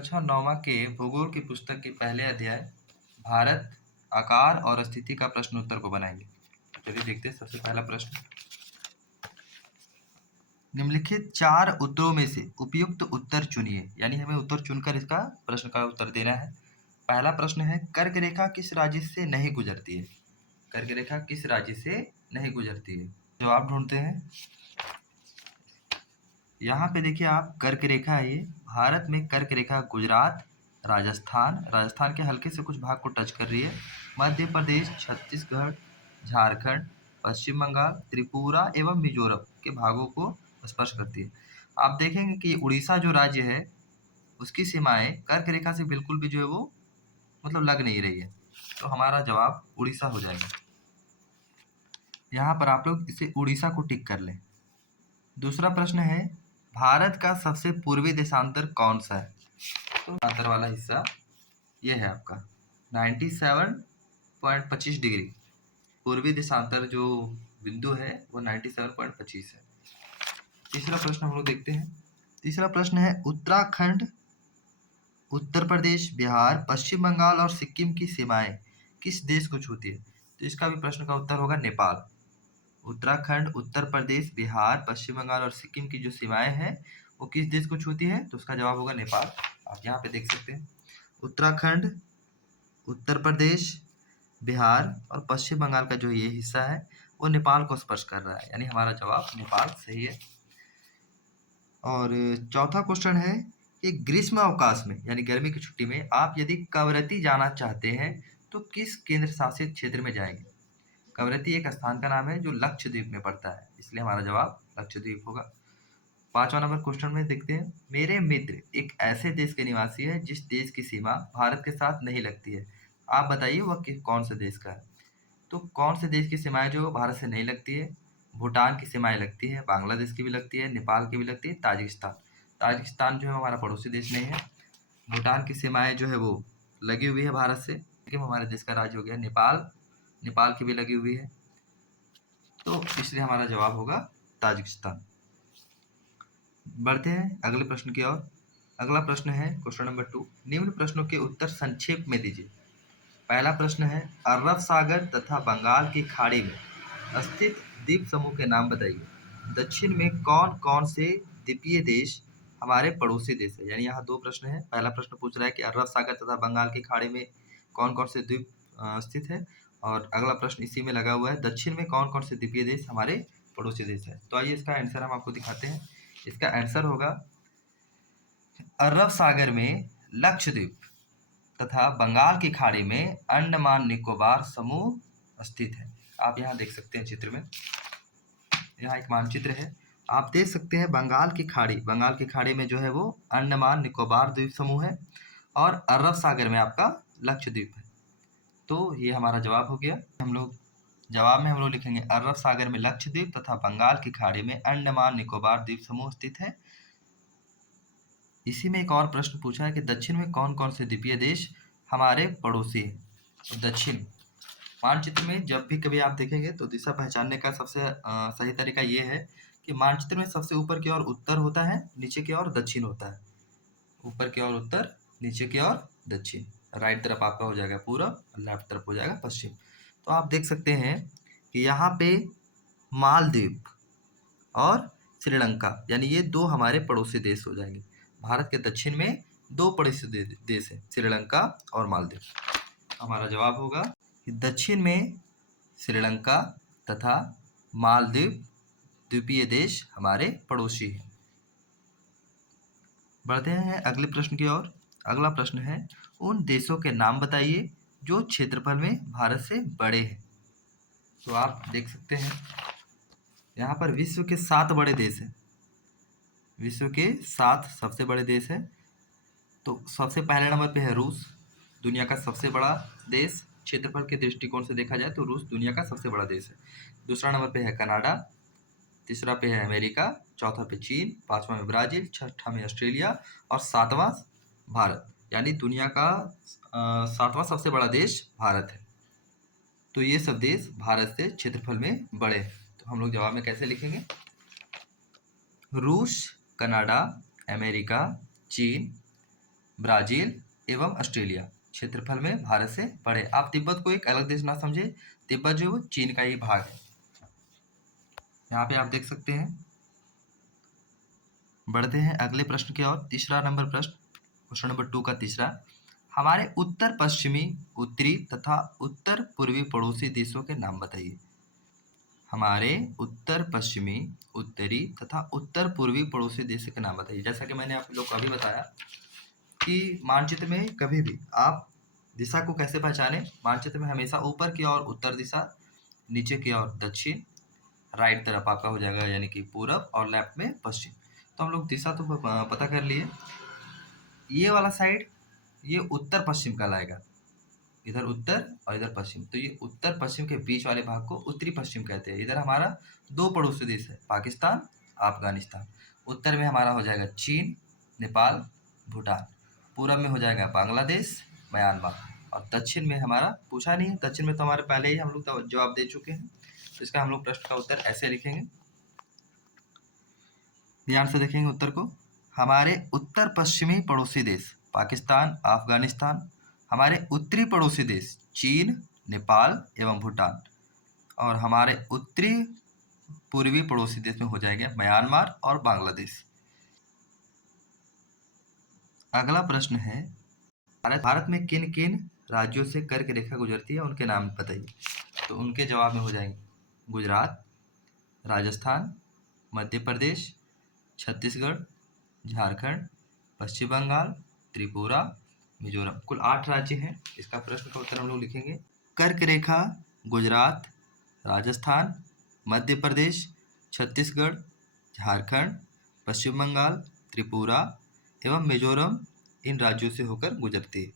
कक्षा 9वां के भूगोल की पुस्तक के पहले अध्याय भारत आकार और स्थिति का प्रश्न उत्तर को बनाएंगे। चलिए देखते हैं। सबसे पहला प्रश्न, निम्नलिखित 4 उत्तरों में से उपयुक्त उत्तर चुनिए। यानी हमें उत्तर चुनकर इसका प्रश्न का उत्तर देना है। पहला प्रश्न है, कर्क रेखा किस राज्य से नहीं गुजरती है? कर्क रेखा किस राज्य से नहीं गुजरती है? जवाब ढूंढते हैं। यहाँ पे देखिए आप, कर्क रेखा है ये। भारत में कर्क रेखा गुजरात, राजस्थान के हल्के से कुछ भाग को टच कर रही है। मध्य प्रदेश, छत्तीसगढ़, झारखंड, पश्चिम बंगाल, त्रिपुरा एवं मिजोरम के भागों को स्पर्श करती है। आप देखेंगे कि उड़ीसा जो राज्य है उसकी सीमाएं कर्क रेखा से बिल्कुल भी जो है वो मतलब लग नहीं रही है। तो हमारा जवाब उड़ीसा हो जाएगा। यहाँ पर आप लोग इसे उड़ीसा को टिक कर लें। दूसरा प्रश्न है, भारत का सबसे पूर्वी देशांतर कौन सा है? तो अंतर वाला हिस्सा ये है आपका 97.25 डिग्री। पूर्वी देशांतर जो बिंदु है वो 97.25 है। तीसरा प्रश्न हम लोग देखते हैं। तीसरा प्रश्न है, उत्तराखंड, उत्तर प्रदेश, बिहार, पश्चिम बंगाल और सिक्किम की सीमाएं किस देश को छूती है? तो इसका भी प्रश्न का उत्तर होगा नेपाल। उत्तराखंड, उत्तर प्रदेश, बिहार, पश्चिम बंगाल और सिक्किम की जो सीमाएं हैं वो किस देश को छूती है? तो उसका जवाब होगा नेपाल। आप यहाँ पे देख सकते हैं, उत्तराखंड, उत्तर प्रदेश, बिहार और पश्चिम बंगाल का जो ये हिस्सा है वो नेपाल को स्पर्श कर रहा है। यानी हमारा जवाब नेपाल सही है। और चौथा क्वेश्चन है कि ग्रीष्म अवकाश में यानी गर्मी की छुट्टी में आप यदि कवरत्ती जाना चाहते हैं तो किस केंद्र शासित क्षेत्र में जाएंगे? कवरत्ती एक स्थान का नाम है जो लक्षद्वीप में पड़ता है, इसलिए हमारा जवाब लक्षद्वीप होगा। 5वां नंबर क्वेश्चन में देखते हैं, मेरे मित्र एक ऐसे देश के निवासी है जिस देश की सीमा भारत के साथ नहीं लगती है। आप बताइए वह कौन से देश का है? तो कौन से देश की सीमाएं जो भारत से नहीं लगती है? भूटान की सीमाएं लगती है, बांग्लादेश की भी लगती है, नेपाल की भी लगती है, ताजिकिस्तान जो है हमारा पड़ोसी देश नहीं है। भूटान की सीमाएं जो है वो लगी हुई है भारत से, लेकिन हमारे देश का राज्य हो गया नेपाल की भी लगी हुई है, तो इसलिए हमारा जवाब होगा ताजिकिस्तान। बढ़ते हैं अगले प्रश्न की ओर। अगला प्रश्न है क्वेश्चन नंबर 2, निम्न प्रश्नों के उत्तर संक्षेप में दीजिए। पहला प्रश्न है, अरब सागर तथा बंगाल की खाड़ी में स्थित द्वीप समूह के नाम बताइए। दक्षिण में कौन कौन से द्वीपीय देश हमारे पड़ोसी देश है? यानी यहाँ 2 प्रश्न है। पहला प्रश्न पूछ रहा है कि अरब सागर तथा बंगाल की खाड़ी में कौन कौन से द्वीप स्थित है, और अगला प्रश्न इसी में लगा हुआ है, दक्षिण में कौन कौन से द्वीपीय देश हमारे पड़ोसी देश है। तो आइए इसका आंसर हम आपको दिखाते हैं। इसका आंसर होगा, अरब सागर में लक्षद्वीप तथा बंगाल की खाड़ी में अंडमान निकोबार समूह स्थित है। आप यहाँ देख सकते हैं चित्र में, यहाँ एक मानचित्र है, आप देख सकते हैं बंगाल की खाड़ी में जो है वो अंडमान निकोबार द्वीप समूह है, और अरब सागर में आपका लक्षद्वीप है। तो ये हमारा जवाब हो गया। जवाब में हम लोग लिखेंगे, अरब सागर में लक्षद्वीप तथा बंगाल की खाड़ी में अंडमान निकोबार द्वीप समूह स्थित है। इसी में एक और प्रश्न पूछा है कि दक्षिण में कौन कौन से द्वीपीय देश हमारे पड़ोसी हैं। तो दक्षिण मानचित्र में जब भी कभी आप देखेंगे तो दिशा पहचानने का सबसे सही तरीका ये है कि मानचित्र में सबसे ऊपर की ओर उत्तर होता है, नीचे की ओर दक्षिण होता है। ऊपर की ओर उत्तर, नीचे की ओर दक्षिण। राइट तरफ आपका हो जाएगा पूरब, लेफ्ट तरफ हो जाएगा पश्चिम। तो आप देख सकते हैं कि यहाँ पे मालदीव और श्रीलंका यानी ये 2 हमारे पड़ोसी देश हो जाएंगे। भारत के दक्षिण में 2 पड़ोसी देश है, श्रीलंका और मालदीव। हमारा जवाब होगा कि दक्षिण में श्रीलंका तथा मालदीव द्वीपीय देश हमारे पड़ोसी हैं। बढ़ते हैं अगले प्रश्न की ओर। अगला प्रश्न है, उन देशों के नाम बताइए जो क्षेत्रफल में भारत से बड़े हैं। तो आप देख सकते हैं यहाँ पर विश्व के 7 बड़े देश हैं। विश्व के 7 सबसे बड़े देश हैं। तो सबसे पहले नंबर पे है रूस, दुनिया का सबसे बड़ा देश। क्षेत्रफल के दृष्टिकोण से देखा जाए तो रूस दुनिया का सबसे बड़ा देश है। दूसरा नंबर पे है कनाडा, तीसरा पे है अमेरिका, चौथा पे चीन, 5वां में ब्राजील, छठा में ऑस्ट्रेलिया और 7वां भारत। यानी दुनिया का 7वां सबसे बड़ा देश भारत है। तो ये सब देश भारत से क्षेत्रफल में बड़े हैं। तो हम लोग जवाब में कैसे लिखेंगे? रूस, कनाडा, अमेरिका, चीन, ब्राजील एवं ऑस्ट्रेलिया। क्षेत्रफल में भारत से बड़े। आप तिब्बत को एक अलग देश ना समझे, तिब्बत जो है वो चीन का ही भाग है। यहाँ पे आप देख सकते हैं। बढ़ते हैं अगले प्रश्न की ओर। तीसरा नंबर प्रश्न, क्वेश्चन नंबर 2 का तीसरा, हमारे उत्तर पश्चिमी, उत्तरी तथा उत्तर पूर्वी पड़ोसी देशों के नाम बताइए। हमारे उत्तर पश्चिमी, उत्तरी तथा उत्तर पूर्वी पड़ोसी देशों के नाम बताइए। जैसा कि मैंने आप लोग को अभी बताया कि मानचित्र में कभी भी आप दिशा को कैसे पहचाने, मानचित्र में हमेशा ऊपर की ओर उत्तर दिशा, नीचे की ओर दक्षिण, राइट तरफ आपका हो जाएगा यानी कि पूरब, और लेफ्ट में पश्चिम। तो हम लोग दिशा तो पता कर लिए। ये वाला साइड ये उत्तर पश्चिम कहलाएगा, इधर उत्तर और इधर पश्चिम। तो ये उत्तर पश्चिम के बीच वाले भाग को उत्तरी पश्चिम कहते हैं। इधर हमारा दो पड़ोसी देश है, पाकिस्तान, अफगानिस्तान। उत्तर में हमारा हो जाएगा चीन, नेपाल, भूटान। पूरब में हो जाएगा बांग्लादेश, म्यांमार, और दक्षिण में हमारा पूछा नहीं है। दक्षिण में तो हमारे पहले ही हम लोग जवाब दे चुके हैं। तो इसका हम लोग प्रश्न का उत्तर ऐसे लिखेंगे, ध्यान से देखेंगे उत्तर को। हमारे उत्तर पश्चिमी पड़ोसी देश पाकिस्तान, अफगानिस्तान। हमारे उत्तरी पड़ोसी देश चीन, नेपाल एवं भूटान। और हमारे उत्तरी पूर्वी पड़ोसी देश में हो जाएंगे म्यांमार और बांग्लादेश। अगला प्रश्न है, भारत में किन किन राज्यों से कर्क रेखा गुजरती है, उनके नाम बताइए। तो उनके जवाब में हो जाएंगे गुजरात, राजस्थान, मध्य प्रदेश, छत्तीसगढ़, झारखंड, पश्चिम बंगाल, त्रिपुरा, मिजोरम। कुल 8 राज्य हैं। इसका प्रश्न का उत्तर हम लोग लिखेंगे, कर्क रेखा गुजरात, राजस्थान, मध्य प्रदेश, छत्तीसगढ़, झारखंड, पश्चिम बंगाल, त्रिपुरा एवं मिजोरम इन राज्यों से होकर गुजरती है।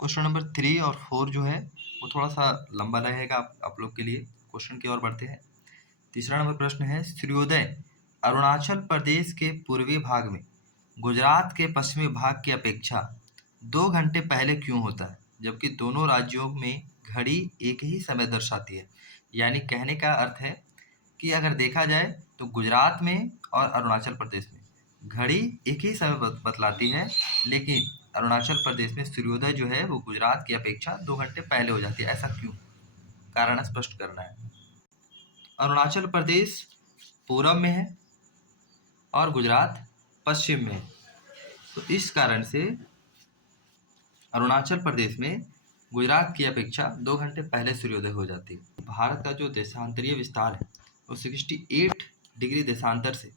क्वेश्चन नंबर 3 और 4 जो है वो थोड़ा सा लंबा रहेगा आप लोग के लिए। क्वेश्चन की ओर बढ़ते हैं। तीसरा नंबर प्रश्न है, सूर्योदय अरुणाचल प्रदेश के पूर्वी भाग में गुजरात के पश्चिमी भाग की अपेक्षा 2 घंटे पहले क्यों होता है, जबकि दोनों राज्यों में घड़ी एक ही समय दर्शाती है। यानी कहने का अर्थ है कि अगर देखा जाए तो गुजरात में और अरुणाचल प्रदेश में घड़ी एक ही समय बतलाती है, लेकिन अरुणाचल प्रदेश में सूर्योदय जो है वो गुजरात की अपेक्षा 2 घंटे पहले हो जाती है। ऐसा क्यों, कारण स्पष्ट करना है। अरुणाचल प्रदेश पूरब में है और गुजरात पश्चिम में है, तो इस कारण से अरुणाचल प्रदेश में गुजरात की अपेक्षा 2 घंटे पहले सूर्योदय हो जाती है। भारत का जो देशांतरीय विस्तार है वो 68 डिग्री देशांतर से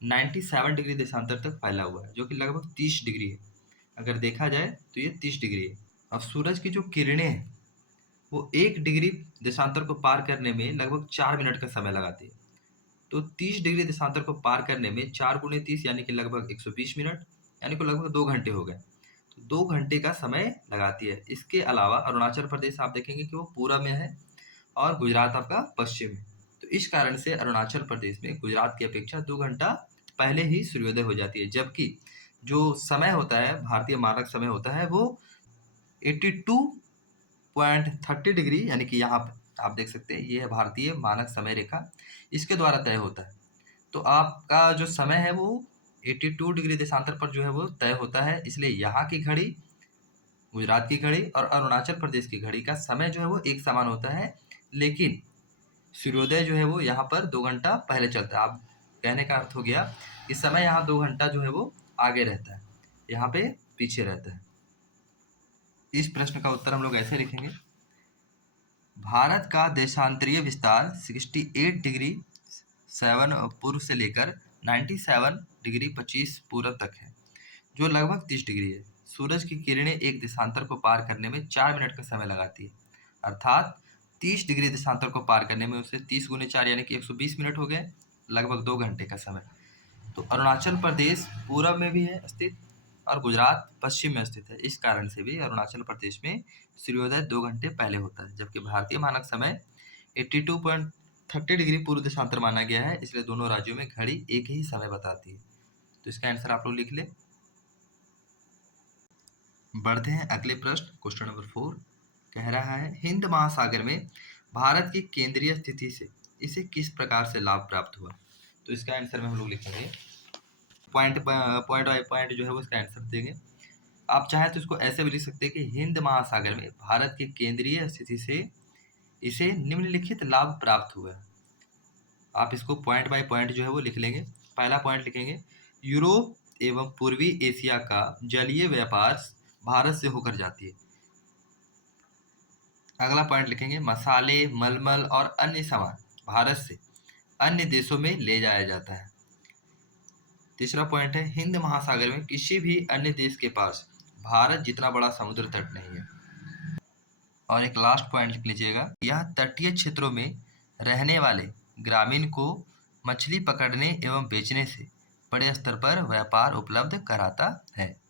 97 डिग्री देशांतर तक फैला हुआ है, जो कि लगभग 30 डिग्री है। अगर देखा जाए तो ये 30 डिग्री है। अब सूरज की जो किरणें हैं वो 1 डिग्री देशांतर को पार करने में लगभग 4 मिनट का समय लगाती है। तो 30 डिग्री देशांतर को पार करने में 4 गुणे 30 यानी कि लगभग 120 मिनट, यानी कि लगभग 2 घंटे हो गए। तो 2 घंटे का समय लगाती है। इसके अलावा अरुणाचल प्रदेश आप देखेंगे कि वो पूरब में है और गुजरात आपका पश्चिम में। तो इस कारण से अरुणाचल प्रदेश में गुजरात की अपेक्षा 2 घंटा पहले ही सूर्योदय हो जाती है, जबकि जो समय होता है, भारतीय मानक समय होता है, वो 82.30 डिग्री, यानी कि यहाँ आप देख सकते हैं ये है भारतीय मानक समय रेखा, इसके द्वारा तय होता है। तो आपका जो समय है वो 82 डिग्री देशांतर पर जो है वो तय होता है। इसलिए यहाँ की घड़ी, गुजरात की घड़ी और अरुणाचल प्रदेश की घड़ी का समय जो है वो एक समान होता है, लेकिन सूर्योदय जो है वो यहाँ पर 2 घंटा पहले चलता है। आप कहने का अर्थ हो गया कि समय यहाँ 2 घंटा जो है वो आगे रहता है, यहाँ पे पीछे रहता है। इस प्रश्न का उत्तर हम लोग ऐसे लिखेंगे, भारत का देशांतरीय विस्तार 68 डिग्री 7 पूर्व से लेकर 97 डिग्री 25 पूरब तक है, जो लगभग 30 डिग्री है। सूरज की किरणें एक देशांतर को पार करने में 4 मिनट का समय लगाती है, अर्थात 30 डिग्री देशांतर को पार करने में उसे 30 गुने 4 यानी कि 120 मिनट हो गए, लगभग 2 घंटे का समय। तो अरुणाचल प्रदेश पूरब में भी है स्थित और गुजरात पश्चिम में स्थित है। इस कारण से भी अरुणाचल प्रदेश में सूर्योदय 2 घंटे पहले होता है, जबकि भारतीय मानक समय 82.30 डिग्री पूर्व देशांतर माना गया है। इसलिए दोनों राज्यों में घड़ी एक ही समय बताती है। तो इसका आंसर आप लोग लिख ले। बढ़ते हैं अगले प्रश्न, क्वेश्चन नंबर 4 कह रहा है, हिंद महासागर में भारत की केंद्रीय स्थिति से इसे किस प्रकार से लाभ प्राप्त हुआ। तो इसका आंसर में हम लोग लिखेंगे, पॉइंट बाय पॉइंट जो है वो इसका आंसर देंगे। आप चाहें तो इसको ऐसे भी लिख सकते हैं कि हिंद महासागर में भारत की केंद्रीय स्थिति से इसे निम्नलिखित लाभ प्राप्त हुआ है। आप इसको पॉइंट बाय पॉइंट जो है वो लिख लेंगे। पहला पॉइंट लिखेंगे, यूरोप एवं पूर्वी एशिया का जलीय व्यापार भारत से होकर जाती है। अगला पॉइंट लिखेंगे, मसाले, मलमल और अन्य सामान भारत से अन्य देशों में ले जाया जाता है। तीसरा पॉइंट है, हिंद महासागर में किसी भी अन्य देश के पास भारत जितना बड़ा समुद्र तट नहीं है। और एक लास्ट पॉइंट लिख लीजिएगा, यह तटीय क्षेत्रों में रहने वाले ग्रामीण को मछली पकड़ने एवं बेचने से बड़े स्तर पर व्यापार उपलब्ध कराता है।